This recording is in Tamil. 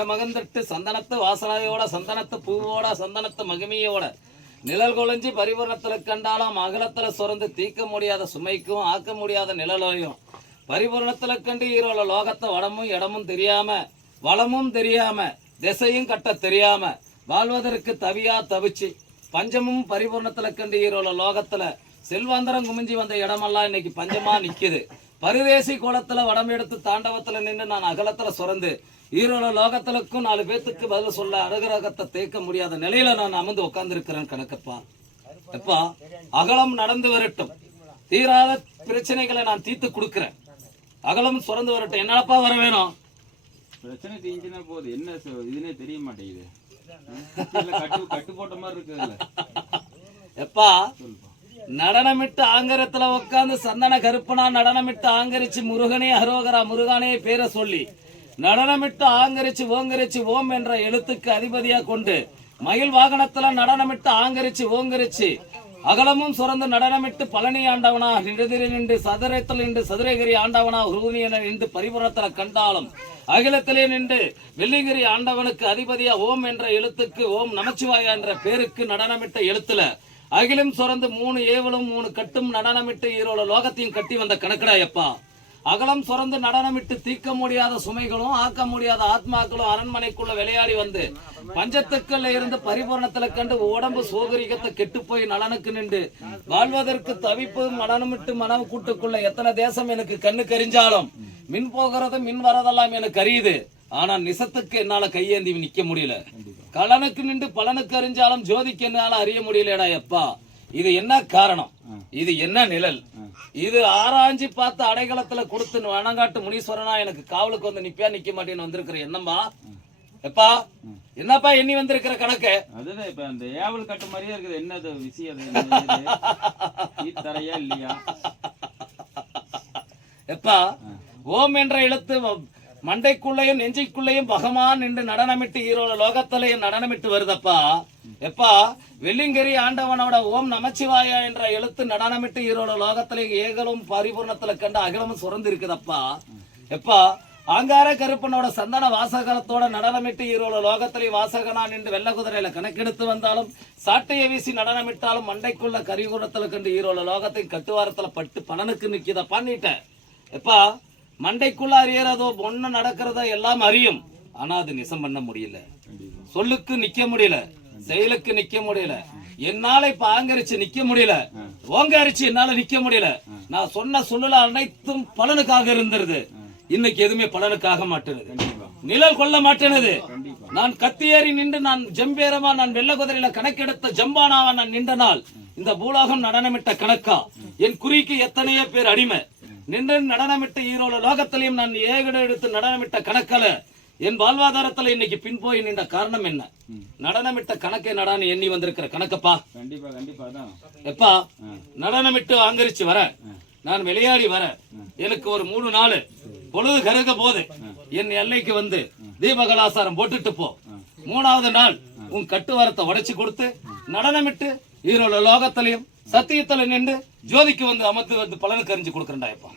மகமகந்தட்டு சந்தனத்து வாசனையோட சந்தனத்து பூவோட சந்தனத்து மகிமையோட நிழல் கொலைஞ்சி பரிபூரணத்துல கண்டாலும் அகலத்துல சுரந்து தீக்க முடியாத சுமைக்கும் ஆக்க முடியாத நிழலையும் பரிபூரணத்துல கண்டு ஈரோல லோகத்தை வடமும் இடமும் தெரியாம வளமும் தெரியாம திசையும் கட்ட தெரியாம வாழ்வதற்கு தவியா தவிச்சு பஞ்சமும் பரிபூர்ணத்துல கண்டு ஈரோல லோகத்துல செல்வாந்தரம் குமிஞ்சி வந்த இடமெல்லாம் இன்னைக்கு பஞ்சமா நிக்குது. பரிதேசி கோலத்துல வடம் எடுத்து தாண்டவத்துல நின்று நான் அகலத்துல சுரந்து ஈரோல லோகத்திலுக்கும் 4 பேத்துக்கு பதில் சொல்ல அருகரகத்தை தேக்க முடியாத நிலையில நான் அமர்ந்து உட்கார்ந்து இருக்கிறேன் கணக்கப்பா. எப்பா அகலம் நடந்து வரட்டும், தீராத பிரச்சனைகளை நான் தீர்த்து கொடுக்கிறேன். அகலம் சுரந்து வரட்டும். என்னப்பா வர வேணும்? பிரச்சனை தீஞ்சினா போகுது, என்ன இதுனே தெரிய மாட்டேங்குது. கட்டு போட்ட மாதிரி இருக்குல்ல. எப்பா நடனமிட்டு ஆங்கரத்துல உட்காந்து சந்தன கருப்பனா நடனமிட்டு ஆங்கரிச்சு முருகனே அரோகரா முருகனே பேரை சொல்லி நடனமிட்டு ஆங்கரிச்சு ஓங்கரிச்சு ஓம் என்ற எழுத்துக்கு அதிபதியா கொண்டு மயில் வாகனத்துல நடனமிட்டு ஆங்கரிச்சு ஓங்கரிச்சு அகலமும் சுரந்து நடனமிட்டு பழனி ஆண்டவனா நின்று நின்று சதுரத்தில் நின்று சதுரகிரி ஆண்டவனா உருவனியன நின்று பரிபுரத்துல கண்டாலும் அகிலத்திலே நின்று வெள்ளிங்கிரி ஆண்டவனுக்கு அதிபதியா ஓம் என்ற எழுத்துக்கு ஓம் நமச்சிவாயா என்ற பேருக்கு நடனமிட்ட எழுத்துல அகிலும் சுரந்து 3 ஏவலும் 3 கட்டும் நடனமிட்டு ஈரோல லோகத்தையும் கட்டி வந்த கணக்கடா எப்பா. அகலம் சுரந்து நடனமிட்டு தீர்க்க முடியாத சுமைகளும் ஆக்க முடியாத ஆத்மாக்களும் அரண்மனைக்குள்ள விளையாடி வந்து பஞ்சத்துக்கள்ல இருந்து பரிபூரணத்துல கண்டு உடம்பு சோகரிகத்தை கெட்டு போய் நலனுக்கு நின்று வாழ்வதற்கு தவிப்பு மனமிட்டு மனம் கூட்டுக்குள்ள எத்தனை தேசம் எனக்கு கண்ணு கரிஞ்சாலும் மின் போகிறது மின் வரதெல்லாம் எனக்கு அறியுது. ஆனா நிசத்துக்கு என்னால கையேந்தி நிக்க முடியல. கலனுக்கு நின்று பலனுக்கு அறிஞ்சாலும் ஜோதிக்கு என்னால அறிய முடியலடா எப்பா. இது என்ன காரணம்? இது என்ன நிழல்? இது ஆராய்ச்சி பார்த்து அடைகளத்துல கொடுத்து வனங்காட்டு முனீஸ்வரனா எனக்கு காவலுக்கு வந்து நிப்பியா நிக்க மாட்டேன்னு வந்திருக்கிற என்னம்பா எப்பா. என்னப்பா எண்ணி வந்திருக்கிற கணக்கு? அதுதான் இப்ப அந்த ஏவல் கட்டு மாதிரியே இருக்குது. என்னது விஷயம் தரையா இல்லையா எப்பா? ஓம் என்ற எழுத்து மண்டைக்குள்ளையும் நெஞ்சிக்குள்ளையும் பகவான் என்று நடனமிட்டு ஈரோல லோகத்திலையும் நடனமிட்டு வருதப்பா. எப்பா வெள்ளிங்கிரி ஆண்டவனோட ஓம் நமச்சிவாயா என்ற எழுத்து நடனமிட்டு ஈரோல லோகத்திலையும் ஏகலும் பரிபூர்ணத்துல கண்டு அகலமும் சுரந்து இருக்குதப்பா. எப்பா ஆங்கார கருப்பனோட சந்தன வாசகரத்தோட நடனமிட்டு ஈரோல லோகத்திலையும் வாசகனா நின்று வெள்ள குதிரையில கணக்கெடுத்து வந்தாலும் சாட்டையை வீசி நடனமிட்டாலும் மண்டைக்குள்ள கரிபூரத்துல கண்டு ஈரோல லோகத்தையும் கட்டுவாரத்துல பட்டு பலனுக்கு நிக்கித பண்ணிட்டேன். எப்பா மண்டைக்குள்ள அறியறதோ ஒண்ணு நடக்கிறதோ எல்லாம் அறியும். ஆனா அது நிசம் பண்ண முடியல. சொல்லுக்கு நிக்க முடியல, செயலுக்கு நிக்க முடியல. என்னால இப்ப ஆங்கரிச்சு நிக்க முடியல, ஓங்கரிச்சு என்னால நிக்க முடியல. நான் சொன்ன சொல்லல அனைத்தும் பலனுக்காக இருந்தது. இன்னைக்கு எதுவுமே பலனுக்காக மாட்டேனுது, நிழல் கொள்ள மாட்டேனுது. நான் கத்தியேறி நின்று நான் ஜம்பேரமா நான் வெள்ள குதிரையில கணக்கெடுத்த ஜம்பானாவா நான் நின்ற நாள் இந்த பூலோகம் நடனமிட்ட கணக்கா. என் குறிக்கு எத்தனையோ பேர் அடிமை நின்று நடனமிட்டு ஈரோல லோகத்திலையும் நான் ஏகட எடுத்து நடனமிட்ட கணக்கல என் வாழ்வாதாரத்துல இன்னைக்கு பின் போய் நின்ற காரணம் என்ன? நடனமிட்ட கணக்கை நடான்னு எண்ணி வந்திருக்கிற கணக்கப்பா. எப்பா நடனமிட்டு ஆங்கரிச்சு வர நான் விளையாடி வர எனக்கு ஒரு 3 நாள் பொழுது கருக போது என் எல்லைக்கு வந்து தீபகலாசாரம் போட்டுட்டு போ. 3வது நாள் உன் கட்டுவாரத்தை உடைச்சு கொடுத்து நடனமிட்டு ஈரோல லோகத்திலையும் சத்தியத்துல நின்று ஜோதிக்கு வந்து அமர்ந்து வந்து பலனுக்கு அறிஞ்சு கொடுக்குறேன்டா எப்பா.